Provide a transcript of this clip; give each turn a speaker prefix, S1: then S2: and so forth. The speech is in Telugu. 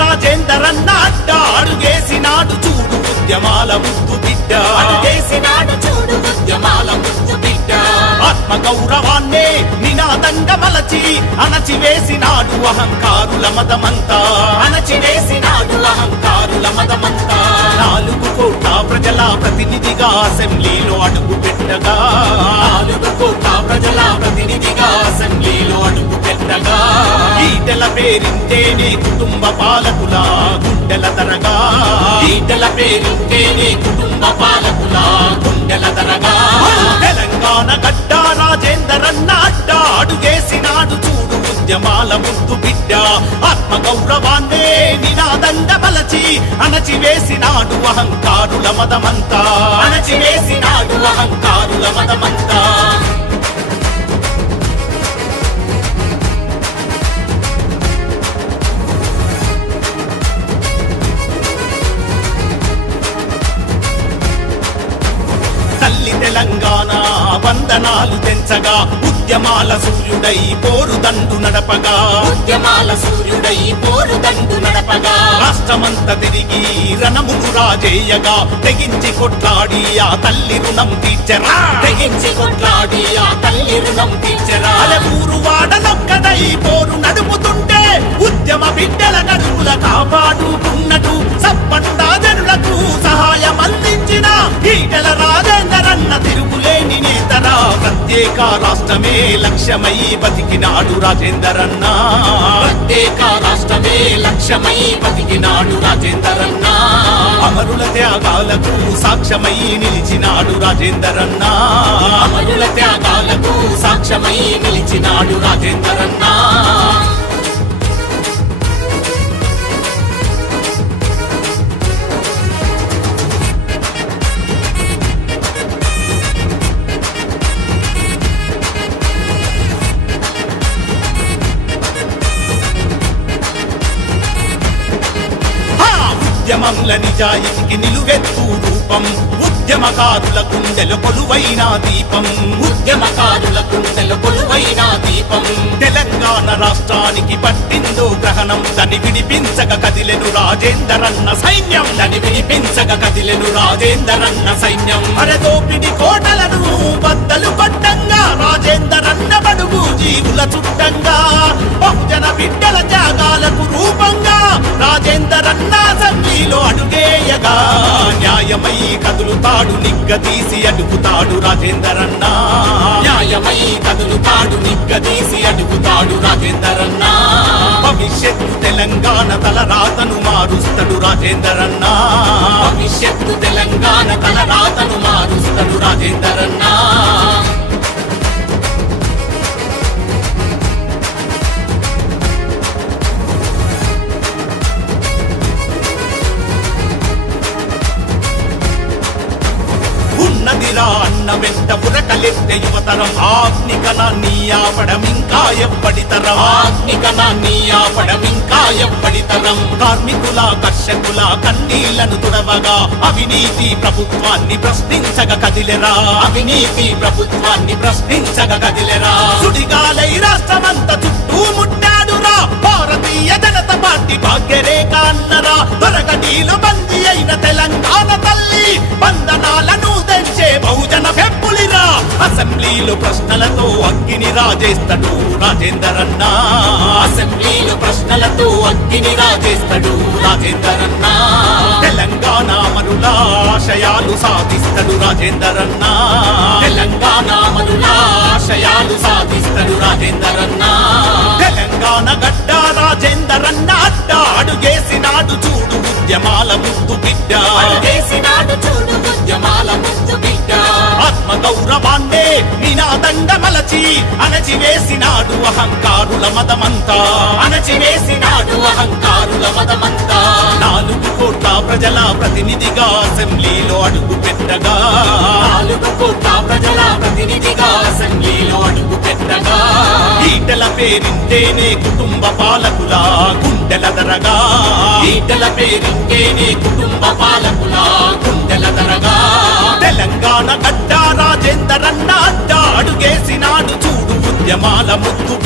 S1: రాజేందరన్న అడ్డ అడుగేసినాడు చూడు ఉద్యమాల ముద్దు బిడ్డ.
S2: అడుగేసినాడు చూడు ఉద్యమాల ముద్దు బిడ్డ.
S1: ఆత్మ గౌరవాన్నే నినాదంగా మలచి అణచివేసినాడు అహంకారుల మదమంతా.
S2: అణచివేసినాడు అహంకారుల మదమంతా.
S1: నాలుగు కోట్ల ప్రజల ప్రతినిధిగా అసెంబ్లీలో అడుగు పెట్టగా.
S2: నాలుగు కోట్ల ప్రజల ప్రతినిధిగా అసెంబ్లీలో అడుగు పెట్టగా.
S1: పేరింటేనే కుటుంబ పాలకుల గుండెల తరగా.
S2: ఈటల పేరుంటేనే కుటుంబ పాలకుల గుండెల తరగా.
S1: తెలంగాణ గడ్డ రాజేందరన్న అడ్డ. అడుగేసినాడు చూడు ఉద్యమాల ముందు బిడ్డ. ఆత్మ గౌరవాన్నే నినాదండ బలచి అణచివేసినాడు అహంకారుల మదమంతా
S2: అణచివేసినాడు అహంకారుల మదమంతా
S1: తెలంగాణ వందనాలు తెంచగా ఉద్యమాల సూర్యుడై పోరు దండు నడపగా.
S2: ఉద్యమాల సూర్యుడై పోరు దండు నడపగా.
S1: రాష్ట్రమంత తిరిగి రణమును రాజేయగా తెగించి కొట్లాడి ఆ తల్లి రుణం తీర్చరా.
S2: తెగించి కొట్లాడి ఆ తల్లి రుణం తీర్చరా.
S1: ఊరు వాడలొక్కదై పోరు నడుపుతుంటే ఉద్యమ బిడ్డల నడుముల కాపాడుకున్నట్టు సప్పండా జనులకు సహాయం అందించిన ఈటల నేతరా ప్రత్యేక రాష్ట్రమే లక్ష్యమై బతికినాడు రాజేందరన్న.
S2: ప్రత్యేక రాష్ట్రమే లక్ష్యమై బతికినాడు రాజేందరన్న.
S1: అమరుల త్యాగాలకు సాక్ష్యమై నిలిచినాడు రాజేందరన్న.
S2: అమరుల త్యాగాలకు సాక్ష్యమై నిలిచినాడు రాజేందరన్నా.
S1: ఉద్యమంల నిజాయితీకి నిలువెత్తు రూపం. ఉద్యమకారుల గుండెల కొలువైన దీపం.
S2: ఉద్యమకారుల గుండెల కొలువైన దీపం.
S1: తెలంగాణ రాష్ట్రానికి పట్టిందో గ్రహణం. దాన్ని విడిపించక కదిలెను రాజేందరన్న సైన్యం.
S2: దాన్ని వినిపించక కదిలెను రాజేందరన్న సైన్యం.
S1: అరదోపిడి కోటలను బద్దలు కొట్టంగా రాజేందరన్న బడుగు జీవుల చుట్టంగా. బహుజన బిడ్డల త్యాగాలకు రూపంగా రాజేందరన్న న్యాయమై కదులుతాడు నిగ్గ తీసి అడుగుతాడు రాజేందరన్న.
S2: న్యాయమై కదులుతాడు నిగ్గ తీసి అడుగుతాడు రాజేందరన్న.
S1: భవిష్యత్తు తెలంగాణ తల రాతను మారుస్తాడు రాజేందరన్న.
S2: భవిష్యత్తు తెలంగాణ తల రాతను మారుస్తాడు రాజేందరన్నా.
S1: ఉన్నదిరా వెంట పురకలెత్తే యువతరం. ఆగ్నికన నీ ఆపడం ఇంకా ఎప్పటితరం
S2: నీ ఆపడం ఇంకా ఎప్పటితరం
S1: కార్మికుల కర్షకుల కన్నీళ్ళను తుడవగా అవినీతి ప్రభుత్వాన్ని ప్రశ్నించగ కదిలెరా.
S2: అవినీతి ప్రభుత్వాన్ని
S1: ప్రశ్నించగ కదిలెరా. సుడిగాలై రాష్ట్రమంతా చుట్టూ ముట్టాడురా. భారతీయ జనతా పార్టీ భాగ్యరేఖ అన్నరా. దొరకడీలు బందీ అసెంబ్లీలు ప్రశ్నలతో అగ్గిని రాజేస్తాడు రాజేందరన్న.
S2: అసెంబ్లీలు ప్రశ్నలతో అగ్గిని రాజేస్తాడు రాజేందరన్న.
S1: తెలంగాణ మనుల ఆశయాలు సాధిస్తాడు రాజేందరన్న.
S2: తెలంగాణ మనుల ఆశయాలు సాధిస్తాడు రాజేందరన్న.
S1: తెలంగాణ గడ్డ రాజేందరన్న. అడ్డ అడుగేసినాడు చూడు ఉద్యమాల ముందు బిడ్డ. అణచి మలచి అణచివేసినాడు అహంకారుల మదమంతా
S2: అణచివేసినాడు అహంకారుల మదమంతా
S1: నాలుగు కోట్ల ప్రజల ప్రతినిధిగా అసెంబ్లీలో అడుగు పెట్టగా.
S2: నాలుగు కోట్ల ప్రజల ప్రతినిధిగా అసెంబ్లీలో అడుగు పెట్టగా.
S1: ఈటల పేరింటేనే కుటుంబ పాలకుల గుండెల ధరగా
S2: ఈటల పేరింటేనే కుటుంబ పాలకుల గుండెల ధరగా
S1: తెలంగాణ గడ్డ రాజేందర్ అన్నారు మాల ముద్దు